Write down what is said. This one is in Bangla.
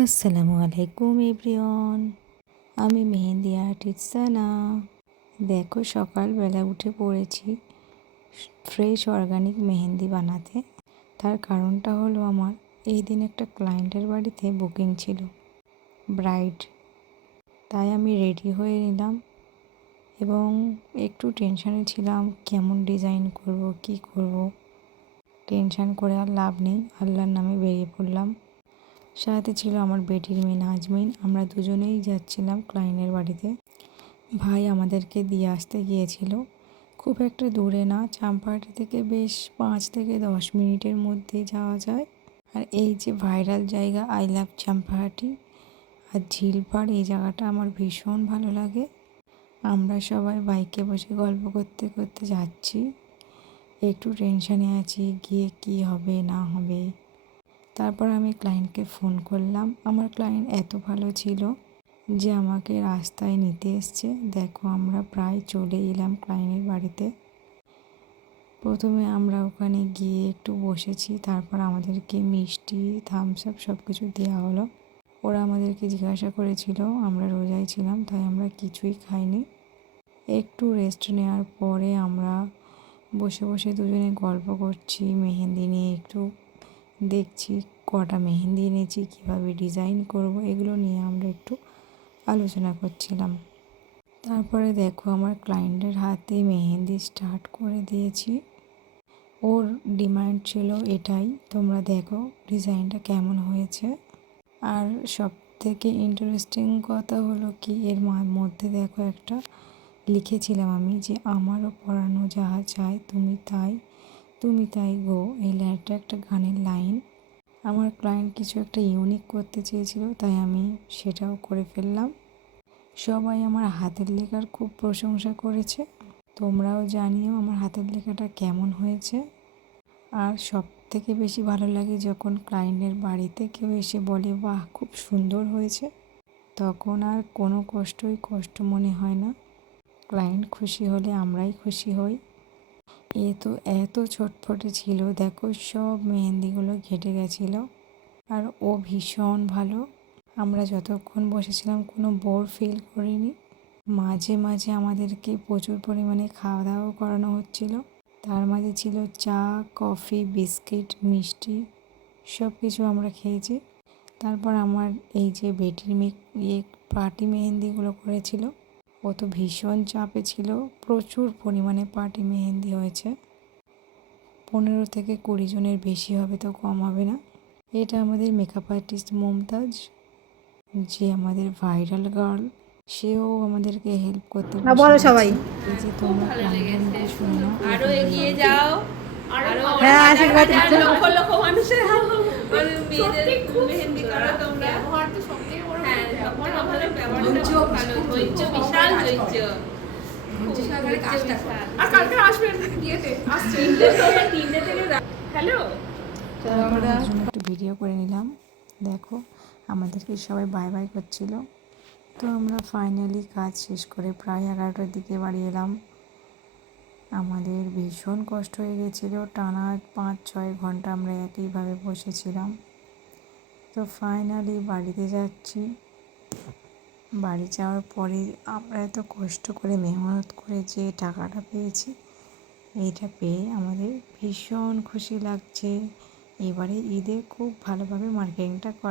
আসসালামু আলাইকুম এভরিওয়ান। আমি মেহেন্দি আর্টিস্ট সানা। দেখো সকালবেলা উঠে পড়েছি ফ্রেশ অর্গানিক মেহেন্দি বানাতে। তার কারণটা হলো আমার এই দিন একটা ক্লায়েন্টের বাড়িতে বুকিং ছিল, ব্রাইড। তাই আমি রেডি হয়ে নিলাম এবং একটু টেনশানে ছিলাম কেমন ডিজাইন করব, কি করব। টেনশান করে আর লাভ নেই, আল্লাহর নামে বেরিয়ে পড়লাম। সাথে ছিল আমার বেটির মেয়ে নাজমিন। আমরা দুজনেই যাচ্ছিলাম ক্লায়েন্টের বাড়িতে। ভাই আমাদেরকে দিয়ে আসতে গিয়েছিল, খুব একটা দূরে না, চাম্পাহাটি থেকে বেশ 5 থেকে 10 মিনিটের মধ্যে যাওয়া যায়। আর এই যে ভাইরাল জায়গা আই লাভ চাম্পাহাটি আর ঝিলপাড়, এই জায়গাটা আমার ভীষণ ভালো লাগে। আমরা সবাই বাইকে বসে গল্প করতে করতে যাচ্ছি, একটু টেনশানে আছি গিয়ে কি হবে না হবে। তারপর আমি ক্লায়েন্টকে ফোন করলাম। আমার ক্লায়েন্ট এত ভালো ছিল যে আমাকে রাস্তায় নিতে এসছে। দেখো আমরা প্রায় চলে এলাম ক্লায়েন্টের বাড়িতে। প্রথমে আমরা ওখানে গিয়ে একটু বসেছি, তারপর আমাদেরকে মিষ্টি, থামস আপ সব কিছু দেওয়া হলো। ওরা আমাদেরকে জিজ্ঞাসা করেছিল, আমরা রোজায় ছিলাম তাই আমরা কিছুই খাইনি। একটু রেস্ট নেওয়ার পরে আমরা বসে বসে দুজনে গল্প করছি, মেহেন্দি নিয়ে একটু দেখছি কটা মেহেন্দি এনেছি, কীভাবে ডিজাইন করব, এগুলো নিয়ে আমরা একটু আলোচনা করছিলাম। তারপরে দেখো আমার ক্লায়েন্টের হাতে মেহেন্দি স্টার্ট করে দিয়েছি। ওর ডিমান্ড ছিল এটাই, তোমরা দেখো ডিজাইনটা কেমন হয়েছে। আর সব থেকে ইন্টারেস্টিং কথা হলো কি, এর মধ্যে দেখো একটা লিখেছিলাম আমি যে আমারও পরানো যাহা চাই তুমি তাই, তুমি তাই গো। এই লাইনটা একটা গানের লাইন। আমার ক্লায়েন্ট কিছু একটা ইউনিক করতে চেয়েছিল, তাই আমি সেটাও করে ফেললাম। সবাই আমার হাতের লেখার খুব প্রশংসা করেছে। তোমরাও জানিও আমার হাতের লেখাটা কেমন হয়েছে। আর সব থেকে বেশি ভালো লাগে যখন ক্লায়েন্টের বাড়িতে কেউ এসে বলে বাহ খুব সুন্দর হয়েছে, তখন আর কোনো কষ্ট মনে হয় না। ক্লায়েন্ট খুশি হলে আমরাই খুশি হই। এ তো এত ছটফটে ছিল, দেখো সব মেহেন্দিগুলো ঘেটে গেছিলো। আর ও ভীষণ ভালো। আমরা যতক্ষণ বসেছিলাম কোনো বোর ফিল করিনি। মাঝে মাঝে আমাদেরকে প্রচুর পরিমাণে খাওয়া দাওয়াও করানো হচ্ছিল। তার মাঝে ছিল চা, কফি, বিস্কিট, মিষ্টি, সব কিছু আমরা খেয়েছি। তারপর আমার এই যে বেটির পার্টি মেহেন্দিগুলো করেছিল, ও তো ভীষণ চাপে ছিল। প্রচুর পরিমাণে পার্টি মেহেন্দি হয়েছে, 15 থেকে 20 জনের বেশি হবে, তো কম হবে না। এটা আমাদের মেকআপ আর্টিস্ট মমতাজ, যে আমাদের ভাইরাল গার্ল, সেও আমাদেরকে হেল্প করতে বসে সবাই গেছে। এই যে তোমরা ক্লায়েন্টের মুখে শুনে নাও। আরো এগিয়ে যাও, আরো হ্যাঁ, হাজার আশীর্বাদ হাজার দিচ্ছ। লক্ষ লক্ষ মানুষের মেয়েদের মেহেন্দি করো তোমরা। ব্যবহার তো সবথেকে বড়, হ্যাঁ সবথেকে ভালো ব্যবহারটা ভালো, ধৈর্য, বিশাল ধৈর্য। আর কালকে আসবেন বিয়েতে, আসছে 3টে থেকে হ্যালো। তারপর আমার জন্য একটু ভিডিও করে নিলাম। দেখো আমাদেরকে সবাই বাই বাই করছিল। তো আমরা ফাইনালি কাজ শেষ করে প্রায় 11টার দিকে বাড়ি এলাম। আমাদের ভীষণ কষ্ট হয়ে গেছিলো, টানা 5-6 ঘন্টা আমরা একইভাবে বসেছিলাম। তো ফাইনালি বাড়িতে যাচ্ছি। বাড়ি যাওয়ার পরে আমরা এত কষ্ট করে মেহনত করে যে টাকাটা পেয়েছি, এইটা পেয়ে আমাদের ভীষণ খুশি লাগছে। এবারে ঈদে খুব ভালোভাবে মার্কেটিংটা করা